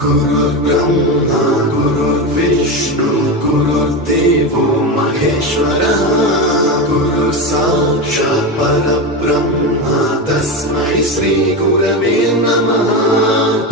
गुरुर्ब्रह्मा गुरुर्विष्णु गुरुर्देवो महेश्वरः गुरु साक्षात् परब्रह्म तस्मै श्री गुरवे नमः।